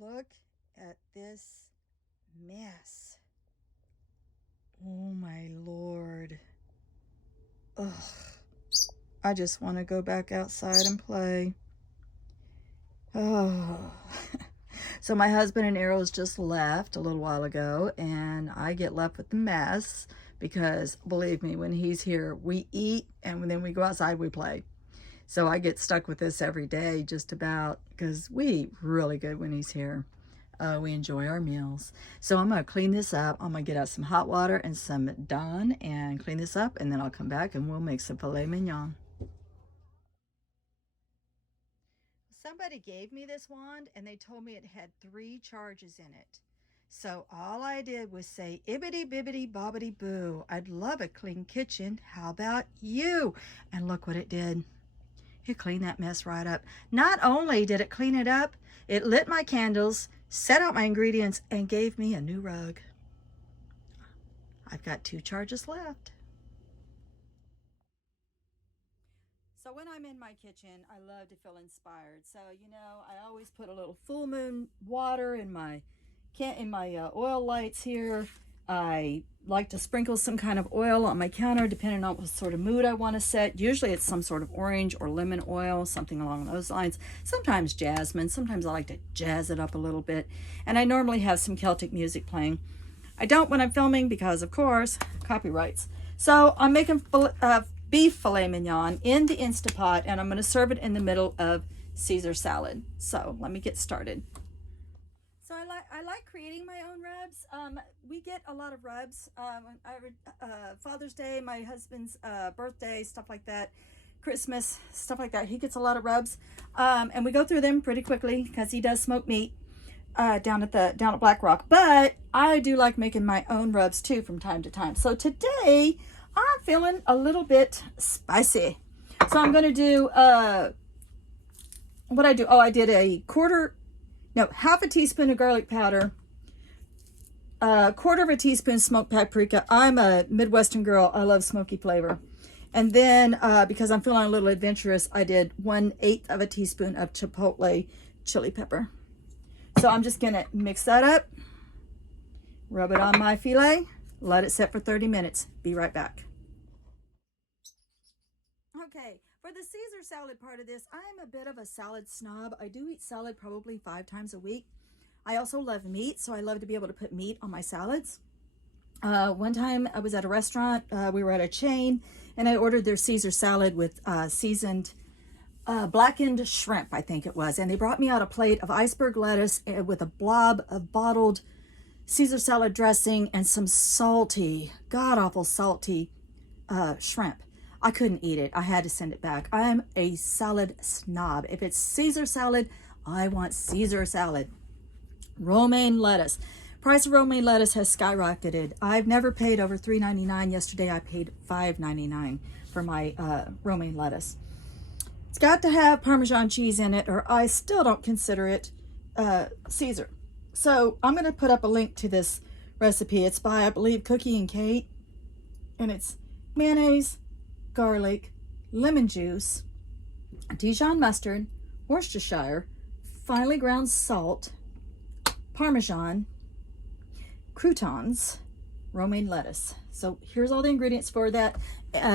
Look at this mess. Oh my Lord. Ugh. I just want to go back outside and play. Oh. So my husband and Arrows just left a little while ago, and I get left with the mess because believe me, when he's here, we eat, and then we go outside, we play. So I get stuck with this every day just about because we eat really good when he's here. We enjoy our meals. So I'm going to clean this up. I'm going to get out some hot water and some Dawn and clean this up, and then I'll come back and we'll make some filet mignon. Somebody gave me this wand and they told me it had 3 charges in it. So all I did was say, ibbity bibbity bobbity boo. I'd love a clean kitchen. How about you? And look what it did. It cleaned that mess right up. Not only did it clean it up, it lit my candles, set out my ingredients, and gave me a new rug. I've got 2 charges left. So when I'm in my kitchen, I love to feel inspired. So, I always put a little full moon water in my oil lights here. I like to sprinkle some kind of oil on my counter depending on what sort of mood I want to set. Usually it's some sort of orange or lemon oil, something along those lines. Sometimes jasmine. Sometimes I like to jazz it up a little bit. And I normally have some Celtic music playing. I don't when I'm filming because, of course, copyrights. So I'm making beef filet mignon in the Instapot, and I'm going to serve it in the middle of Caesar salad. So let me get started. So I like creating my own rubs. We get a lot of rubs. Father's Day, my husband's birthday, stuff like that, Christmas, stuff like that. He gets a lot of rubs, and we go through them pretty quickly because he does smoke meat down at Black Rock. But I do like making my own rubs too from time to time. So today I'm feeling a little bit spicy. So I'm going to do what I do. Oh, I did half a teaspoon of garlic powder, a quarter of a teaspoon smoked paprika. I'm a Midwestern girl. I love smoky flavor. And then because I'm feeling a little adventurous, I did 1/8 of a teaspoon of chipotle chili pepper. So I'm just going to mix that up, rub it on my filet, let it set for 30 minutes. Be right back. Okay, for the Caesar salad part of this, I'm a bit of a salad snob. I do eat salad probably 5 times a week. I also love meat, so I love to be able to put meat on my salads. One time I was at a restaurant, we were at a chain, and I ordered their Caesar salad with seasoned blackened shrimp, I think it was. And they brought me out a plate of iceberg lettuce with a blob of bottled Caesar salad dressing and some salty, god-awful salty shrimp. I couldn't eat it. I had to send it back. I'm a salad snob. If it's Caesar salad, I want Caesar salad. Romaine lettuce. Price of romaine lettuce has skyrocketed. I've never paid over $3.99. Yesterday I paid $5.99 for my romaine lettuce. It's got to have Parmesan cheese in it, or I still don't consider it Caesar. So I'm going to put up a link to this recipe. It's by, I believe, Cookie and Kate. And it's mayonnaise, garlic, lemon juice, Dijon mustard, Worcestershire, finely ground salt, Parmesan, croutons, romaine lettuce. So here's all the ingredients for that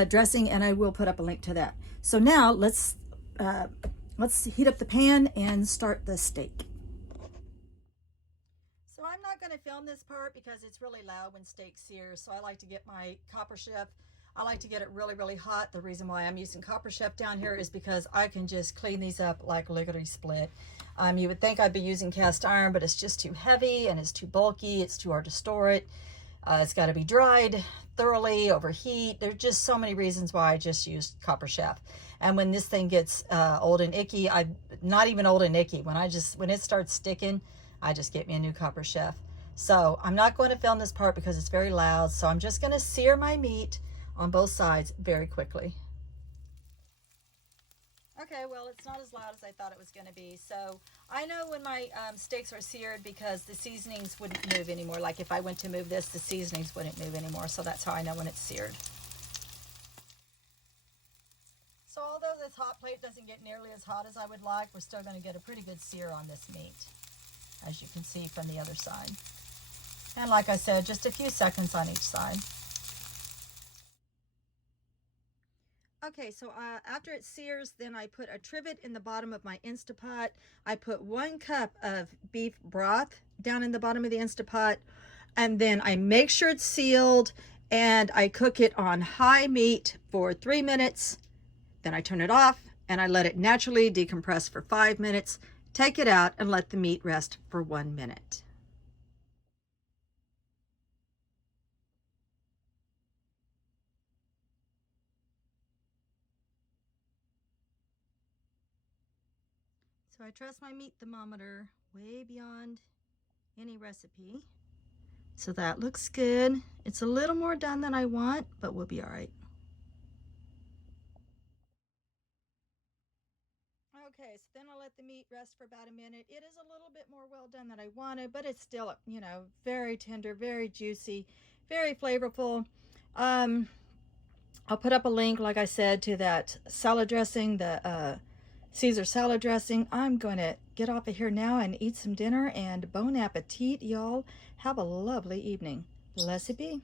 dressing, and I will put up a link to that. So now let's heat up the pan and start the steak. So I'm not going to film this part because it's really loud when steak sears. So I like to get my Copper Chef. I like to get it really, really hot. The reason why I'm using Copper Chef down here is because I can just clean these up like lickety split. You would think I'd be using cast iron, but it's just too heavy and it's too bulky. It's too hard to store it. It's got to be dried thoroughly, overheat. There's just so many reasons why I just used Copper Chef. And when this thing gets old and icky, not even old and icky. When it starts sticking, I just get me a new Copper Chef. So I'm not going to film this part because it's very loud. So I'm just going to sear my meat on both sides very quickly. Okay, well, it's not as loud as I thought it was going to be. So I know when my steaks are seared because the seasonings wouldn't move anymore. Like if I went to move this, the seasonings wouldn't move anymore. So that's how I know when it's seared. So although this hot plate doesn't get nearly as hot as I would like, we're still going to get a pretty good sear on this meat. as you can see from the other side. And like I said, just a few seconds on each side. Okay, so after it sears, then I put a trivet in the bottom of my Instapot. I put 1 cup of beef broth down in the bottom of the Instapot, and then I make sure it's sealed, and I cook it on high meat for 3 minutes. Then I turn it off, and I let it naturally decompress for 5 minutes. Take it out and let the meat rest for 1 minute. So I trust my meat thermometer way beyond any recipe. So that looks good. It's a little more done than I want, but we'll be all right. Okay, so then I'll let the meat rest for about a minute. It is a little bit more well done than I wanted, but it's still, you know, very tender, very juicy, very flavorful. I'll put up a link, like I said, to that salad dressing, the Caesar salad dressing. I'm going to get off of here now and eat some dinner, and bon appetit, y'all. Have a lovely evening. Blessed be.